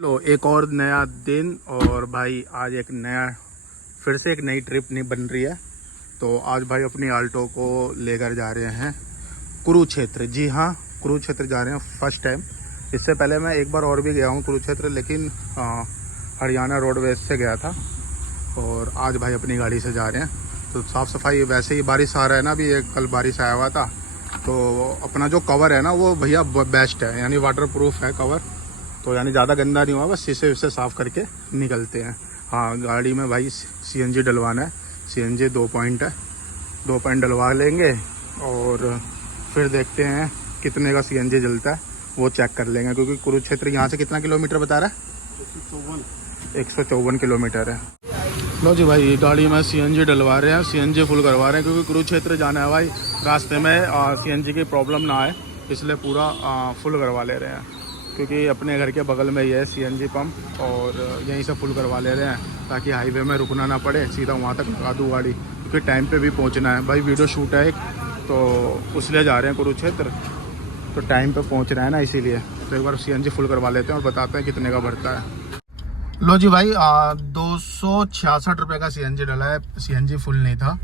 लो एक और नया दिन और भाई आज एक नया फिर से एक नई ट्रिप नहीं बन रही है। तो आज भाई अपनी आल्टो को लेकर जा रहे हैं कुरुक्षेत्र। जी हाँ, कुरुक्षेत्र जा रहे हैं फर्स्ट टाइम। इससे पहले मैं एक बार और भी गया हूँ कुरुक्षेत्र, लेकिन हरियाणा रोडवेज से गया था। और आज भाई अपनी गाड़ी से जा रहे हैं। तो साफ़ सफाई, वैसे ही बारिश आ रहा है ना, अभी एक कल बारिश आया हुआ था। तो अपना जो कवर है ना वो भैया बेस्ट है, यानी वाटर प्रूफ है कवर। तो यानी ज़्यादा गंदा नहीं हुआ, बस शीशे विशे साफ़ करके निकलते हैं। हाँ, गाड़ी में भाई सीएनजी डलवाना है। सीएनजी 2 पॉइंट है, 2 पॉइंट डलवा लेंगे और फिर देखते हैं कितने का सीएनजी जलता है, वो चेक कर लेंगे। क्योंकि कुरुक्षेत्र यहाँ से कितना किलोमीटर बता रहा है? 154 किलोमीटर है। लो जी भाई, गाड़ी में सीएनजी डलवा रहे हैं, सीएनजी फुल करवा रहे हैं। क्योंकि कुरुक्षेत्र जाना है भाई, रास्ते में सीएनजी की प्रॉब्लम ना आए, इसलिए पूरा फुल करवा ले रहे हैं। क्योंकि अपने घर के बगल में ही है सीएनजी पंप, और यहीं से फुल करवा ले रहे हैं ताकि हाईवे में रुकना ना पड़े, सीधा वहाँ तक लगा दूँ गाड़ी। क्योंकि टाइम पे भी पहुँचना है भाई, वीडियो शूट है एक, तो उसलिए जा रहे हैं कुरुक्षेत्र। तो टाइम पे पहुँचना है ना, इसीलिए। तो एक बार सीएनजी फुल करवा लेते हैं और बताते हैं कितने का भरता है। लो जी भाई, 266 रुपये का सीएनजी डला है। सीएनजी फुल नहीं था,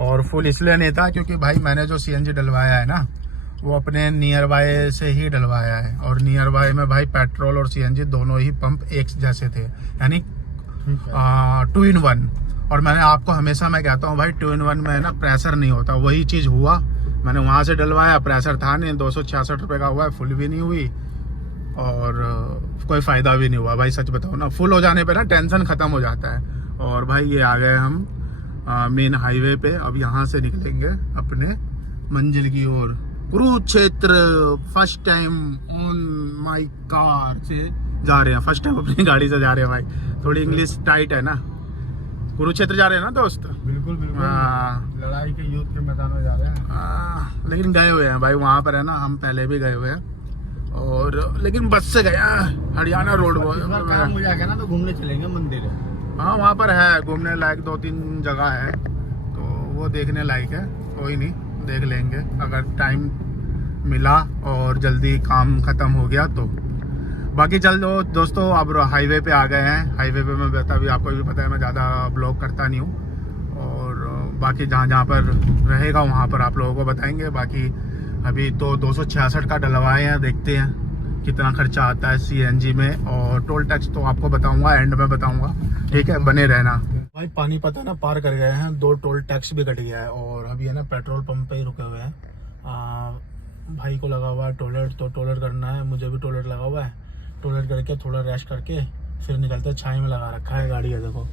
और फुल इसलिए नहीं था क्योंकि भाई मैंने जो सीएनजी डलवाया है ना, वो अपने नियर बाय से ही डलवाया है। और नियर बाय में भाई पेट्रोल और सीएनजी दोनों ही पंप एक जैसे थे, यानी 2 in 1। और मैंने आपको हमेशा मैं कहता हूँ भाई, 2 in 1 में ना प्रेशर नहीं होता, वही चीज़ हुआ। मैंने वहाँ से डलवाया, प्रेशर था नहीं, 266 रुपये का हुआ है, फुल भी नहीं हुई और कोई फ़ायदा भी नहीं हुआ भाई। सच बताओ ना, फुल हो जाने पे ना टेंशन ख़त्म हो जाता है। और भाई ये आ गए हम मेन हाईवे पे। अब यहाँ से निकलेंगे अपने मंजिल की ओर। Kurukshetra first time on my car से जा रहे हैं, फर्स्ट टाइम अपनी गाड़ी से जा रहे हैं भाई। थोड़ी इंग्लिश टाइट है ना। कुरुक्षेत्र जा रहे हैं ना दोस्त? बिल्कुल बिल्कुल। लड़ाई के युद्ध के मैदान में जा रहे हैं। लेकिन गए हुए हैं भाई वहाँ पर, है ना, हम पहले भी गए हुए हैं। और लेकिन बस से गया, हरियाणा रोड काम हो जाएगा ना तो घूमने चलेंगे मंदिर है। हाँ, वहाँ पर है घूमने लायक, 2-3 जगह है, तो वो देखने लायक है। कोई नहीं, देख लेंगे अगर टाइम मिला और जल्दी काम ख़त्म हो गया तो। बाकी चल दो दोस्तों, अब हाईवे पे आ गए हैं। हाईवे पे मैं बता, भी आपको भी पता है मैं ज़्यादा ब्लॉग करता नहीं हूँ। और बाकी जहाँ जहाँ पर रहेगा वहाँ पर आप लोगों को बताएंगे। बाकी अभी तो 266 का डलवाए हैं, देखते हैं कितना खर्चा आता है सीएनजी में। और टोल टैक्स तो आपको बताऊँगा, एंड में बताऊँगा, ठीक है, बने रहना भाई। पानीपत है ना, पार कर गए हैं, 2 टोल टैक्स भी कट गया है। और अभी है ना पेट्रोल पंप पे ही रुके हुए हैं। भाई को लगा हुआ है टॉयलेट, तो टॉयलेट करना है, मुझे भी टॉयलेट लगा हुआ है। टॉयलेट करके थोड़ा रेस्ट करके फिर निकलते हैं। छाई में लगा रखा है गाड़ी है, देखो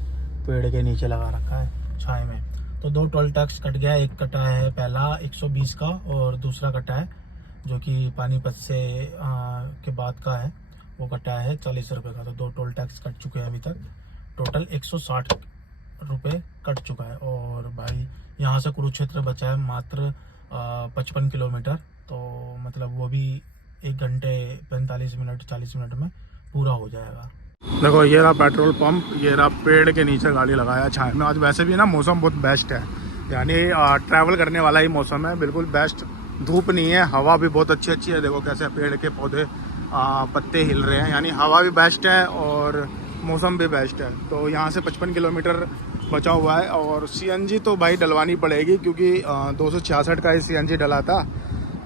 पेड़ के नीचे लगा रखा है छाई में। तो 2 टोल टैक्स कट गया। एक कटा है पहला 120 का, और दूसरा कटा है जो कि पानीपत से के बाद का है, वो कटा है 40 रुपये का। तो 2 टोल टैक्स कट चुके हैं अभी तक, टोटल 160 रुपये कट चुका है। और भाई यहाँ से कुरुक्षेत्र बचा है मात्र 55 किलोमीटर। तो मतलब वो भी 1 घंटे 45 मिनट 40 मिनट में पूरा हो जाएगा। देखो ये रहा पेट्रोल पंप, ये रहा पेड़ के नीचे गाड़ी लगाया छाया में। आज वैसे भी ना मौसम बहुत बेस्ट है, यानी ट्रैवल करने वाला ही मौसम है, बिल्कुल बेस्ट। धूप नहीं है, हवा भी बहुत अच्छी है। देखो कैसे पेड़ के पौधे पत्ते हिल रहे हैं, यानी हवा भी बेस्ट है और मौसम भी बेस्ट है। तो यहाँ से 55 किलोमीटर बचा हुआ है। और सीएनजी तो भाई डलवानी पड़ेगी, क्योंकि 266 का ही सीएनजी डला था,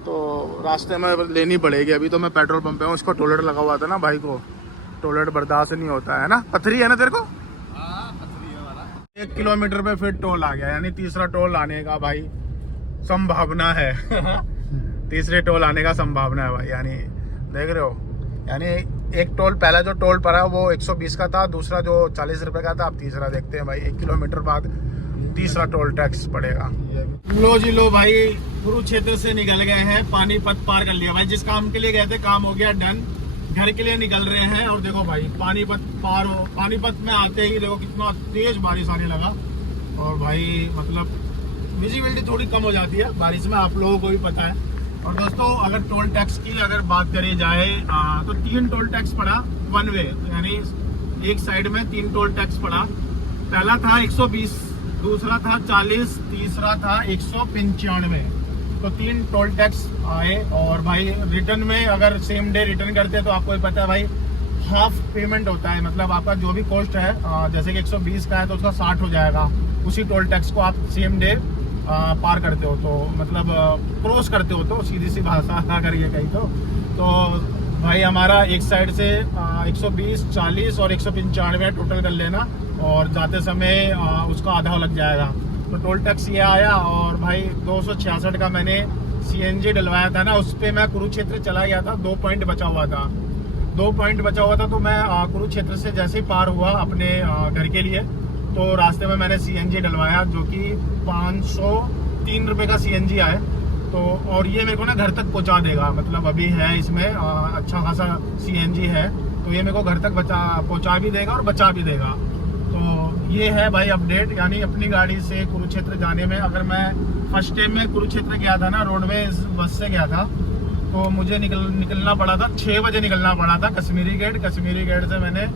तो रास्ते में लेनी पड़ेगी। अभी तो मैं पेट्रोल पंप पे हूँ, उसको टॉयलेट लगा हुआ था ना, भाई को टॉयलेट बर्दाश्त नहीं होता है ना। पथरी है ना तेरे को? पथरी है वाला। 1 किलोमीटर पे फिर टोल आ गया, यानी तीसरा टोल आने का भाई संभावना है। तीसरे टोल आने का संभावना है भाई, यानी देख रहे हो। यानी एक टोल, पहला जो टोल पड़ा वो 120 का था, दूसरा जो 40 रुपये का था। अब तीसरा देखते हैं भाई, 1 किलोमीटर बाद तीसरा टोल टैक्स पड़ेगा। लो जी लो भाई, कुरुक्षेत्र से निकल गए हैं, पानीपत पार कर लिया भाई। जिस काम के लिए गए थे काम हो गया डन, घर के लिए निकल रहे हैं। और देखो भाई पानीपत पार हो, पानीपत में आते ही देखो कितना तेज बारिश आने लगा। और भाई मतलब विजिबिलिटी थोड़ी कम हो जाती है बारिश में, आप लोगों को भी पता है। और दोस्तों अगर टोल टैक्स की अगर बात करी जाए तो 3 टोल टैक्स पड़ा 1 वे, यानी एक साइड में 3 टोल टैक्स पड़ा। पहला था 120, दूसरा था 40, तीसरा था 195। तो 3 टोल टैक्स आए। और भाई रिटर्न में अगर सेम डे रिटर्न करते हैं तो आपको पता है भाई हाफ पेमेंट होता है, मतलब आपका जो भी कॉस्ट है जैसे कि 120 का है तो उसका 60 हो जाएगा। उसी टोल टैक्स को आप सेम डे पार करते हो, तो मतलब क्रॉस करते हो, तो सीधी सी भाषा अगर ये कही तो भाई हमारा एक साइड से 120, 40 और 195 टोटल कर लेना, और जाते समय उसका आधा लग जाएगा। तो टोल टैक्स ये आया, और भाई 266 का मैंने CNG डलवाया था ना, उस पर मैं कुरुक्षेत्र चला गया था, 2 पॉइंट बचा हुआ था। 2 पॉइंट बचा हुआ था, तो मैं कुरुक्षेत्र से जैसे ही पार हुआ अपने घर के लिए, तो रास्ते में मैंने CNG डलवाया, जो कि 503 रुपये का CNG आए। तो और ये मेरे को ना घर तक पहुंचा देगा, मतलब अभी है इसमें अच्छा खासा CNG है, तो ये मेरे को घर तक पहुंचा भी देगा और बचा भी देगा। तो ये है भाई अपडेट, यानी अपनी गाड़ी से कुरुक्षेत्र जाने में, अगर मैं फर्स्ट टाइम में कुरुक्षेत्र गया था ना, रोडवेज बस से गया था, तो मुझे निकलना पड़ा था 6 बजे निकलना पड़ा था कश्मीरी गेट से मैंने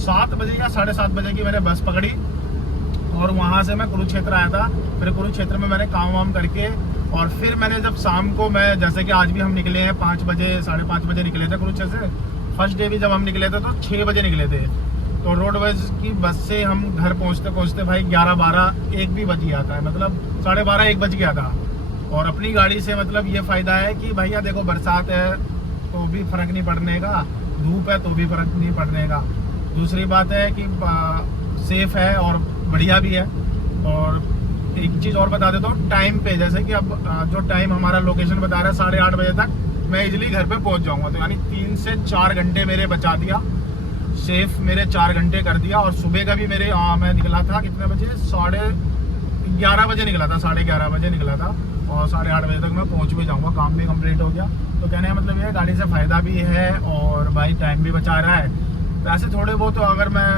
7 बजे या 7:30 बजे की मैंने बस पकड़ी, और वहाँ से मैं कुरुक्षेत्र आया था। फिर कुरुक्षेत्र में मैंने काम वाम करके, और फिर मैंने जब शाम को मैं, जैसे कि आज भी हम निकले हैं 5 बजे 5:30 बजे निकले थे कुरुक्षेत्र से। फर्स्ट डे भी जब हम निकले थे तो 6 बजे निकले थे, तो रोडवेज की बस से हम घर पहुँचते भाई 11, 12, 1 भी बज गया था, मतलब 12:30, 1 बज गया था। और अपनी गाड़ी से मतलब ये फ़ायदा है कि भैया देखो, बरसात है तो भी फ़र्क नहीं पड़ने का, धूप है तो भी फ़र्क नहीं पड़ने का। दूसरी बात है कि सेफ है और बढ़िया भी है। और एक चीज़ और बता देता हूँ, टाइम पे, जैसे कि अब जो टाइम हमारा लोकेशन बता रहा है 8:30 बजे तक मैं इजीली घर पे पहुँच जाऊँगा, तो यानी 3 से 4 घंटे मेरे बचा दिया, सेफ मेरे 4 घंटे कर दिया। और सुबह का भी मेरे मैं निकला था कितने बजे, 11:30 बजे निकला था, 11:30 बजे निकला था, और 8:30 बजे तक मैं पहुंच भी जाऊंगा, काम भी कंप्लीट हो गया। तो कहने का मतलब ये गाड़ी से फ़ायदा भी है और भाई टाइम भी बचा रहा है। वैसे थोड़े बहुत तो अगर मैं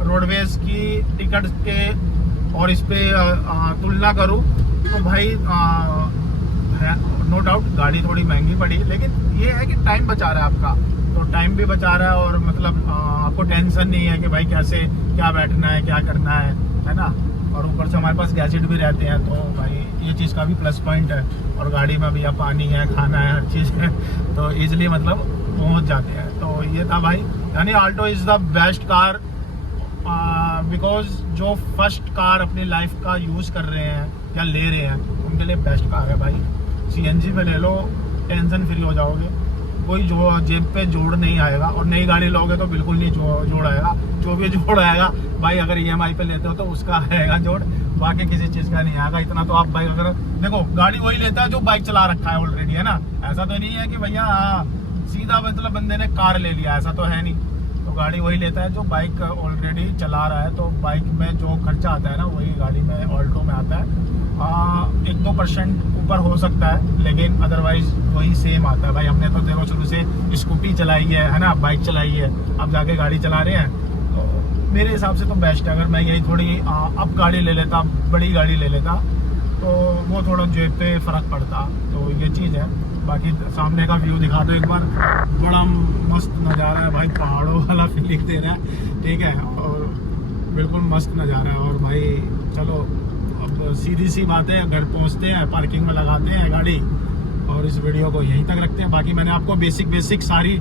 रोडवेज की टिकट के और इस पे तुलना करूं तो भाई नो डाउट गाड़ी थोड़ी महंगी पड़ी, लेकिन ये है कि टाइम बचा रहा है आपका, तो टाइम भी बचा रहा है, और मतलब आपको टेंशन नहीं है कि भाई कैसे क्या बैठना है, क्या करना है ना। और ऊपर से हमारे पास गैजेट भी रहते हैं, तो भाई ये चीज़ का भी प्लस पॉइंट है। और गाड़ी में भैया पानी है, खाना है, हर चीज़ है, तो ईजिली मतलब पहुंच जाते हैं। तो ये था भाई, यानी Alto is the best car, because जो फर्स्ट कार अपनी लाइफ का यूज़ कर रहे हैं या ले रहे हैं उनके लिए बेस्ट कार है भाई। CNG पे ले लो, टेंशन फ्री हो जाओगे, कोई जो जेब पे जोड़ नहीं आएगा। और नई गाड़ी लोगे तो बिल्कुल नहीं जोड़ आएगा, जो भी जोड़ आएगा भाई अगर EMI पे लेते हो तो उसका आएगा जोड़, बाकी किसी चीज़ का नहीं आएगा। इतना तो आप भाई, अगर देखो गाड़ी वही लेता है जो बाइक चला रखा है ऑलरेडी, है ना। ऐसा तो नहीं है कि भैया सीधा मतलब बंदे ने कार ले लिया, ऐसा तो है नहीं। तो गाड़ी वही लेता है जो बाइक ऑलरेडी चला रहा है, तो बाइक में जो खर्चा आता है ना वही गाड़ी में, ऑल्टो में आता है। 1-2% ऊपर हो सकता है, लेकिन अदरवाइज वही सेम आता है भाई। हमने तो देखो शुरू से स्कूटी चलाई है ना, बाइक चलाई है, अब जाके गाड़ी चला रहे हैं, तो मेरे हिसाब से तो बेस्ट है। अगर मैं यही थोड़ी अब गाड़ी ले लेता, बड़ी गाड़ी ले लेता, तो वो थोड़ा जेब पे फ़र्क पड़ता, तो ये चीज़ है। बाकी सामने का व्यू दिखा दो एक बार, बड़ा मस्त नज़ारा है भाई, पहाड़ों वाला फीलिंग दे रहा है, ठीक है, और बिल्कुल मस्त नज़ारा है। और भाई चलो अब सीधी सी बात है, घर पहुंचते हैं, पार्किंग में लगाते हैं गाड़ी, और इस वीडियो को यहीं तक रखते हैं। बाकी मैंने आपको बेसिक सारी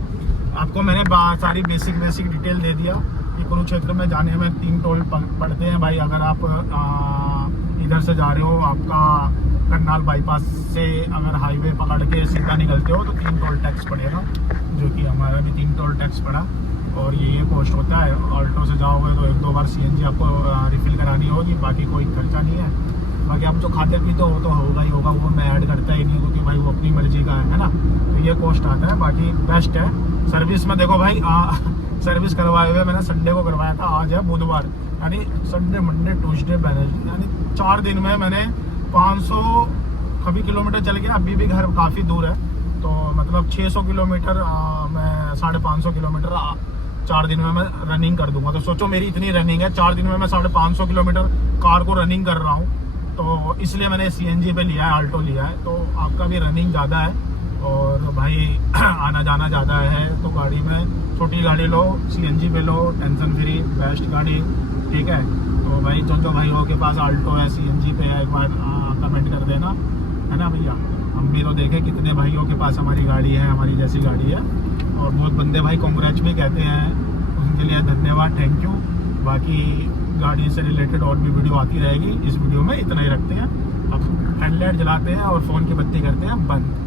बेसिक डिटेल दे दिया कि कुरुक्षेत्र में जाने में 3 टोल पड़ते हैं भाई। अगर आप इधर से जा रहे हो, आपका करनाल बाईपास से अगर हाईवे पकड़ के सीधा निकलते हो तो 3 टोल टैक्स पड़ेगा, जो कि हमारा भी 3 टोल टैक्स पड़ा, और ये कॉस्ट होता है। ऑल्टो से जाओगे तो 1-2 बार CNG आपको रिफ़िल करानी होगी, बाकी कोई खर्चा नहीं है। बाकी आप जो खाते पीते हो तो होगा ही होगा, वो मैं ऐड करता ही नहीं, क्योंकि भाई वो अपनी मर्जी का है ना। तो ये कॉस्ट आता है, बाकी बेस्ट है। सर्विस में देखो भाई, सर्विस करवाए हुए मैंने संडे को करवाया था, आज है बुधवार, यानी संडे, मंडे, ट्यूसडे, वेडनेसडे, यानी 4 दिन में मैंने 500 कभी किलोमीटर चल गया। अभी भी घर काफ़ी दूर है, तो मतलब 600 किलोमीटर मैं 550 किलोमीटर 4 दिन में मैं रनिंग कर दूंगा। तो सोचो मेरी इतनी रनिंग है, 4 दिन में मैं 550 किलोमीटर कार को रनिंग कर रहा हूँ, तो इसलिए मैंने CNG पे लिया है, आल्टो लिया है। तो आपका भी रनिंग ज़्यादा है और भाई आना जाना ज़्यादा है, तो गाड़ी में छोटी गाड़ी लो, CNG पे लो, टेंशन फ्री, बेस्ट गाड़ी, ठीक है। तो भाई जो भाइयों के पास आल्टो है, CNG पे है, एक बार कमेंट कर देना, है ना भैया। हम भी तो देखें कितने भाइयों के पास हमारी गाड़ी है, हमारी जैसी गाड़ी है। और बहुत बंदे भाई कांग्रेच भी कहते हैं, उनके लिए धन्यवाद, थैंक यू। बाकी गाड़ी से रिलेटेड और भी वीडियो आती रहेगी। इस वीडियो में इतना ही रखते हैं, अब हेडलाइट जलाते हैं और फ़ोन की बत्ती करते हैं बंद।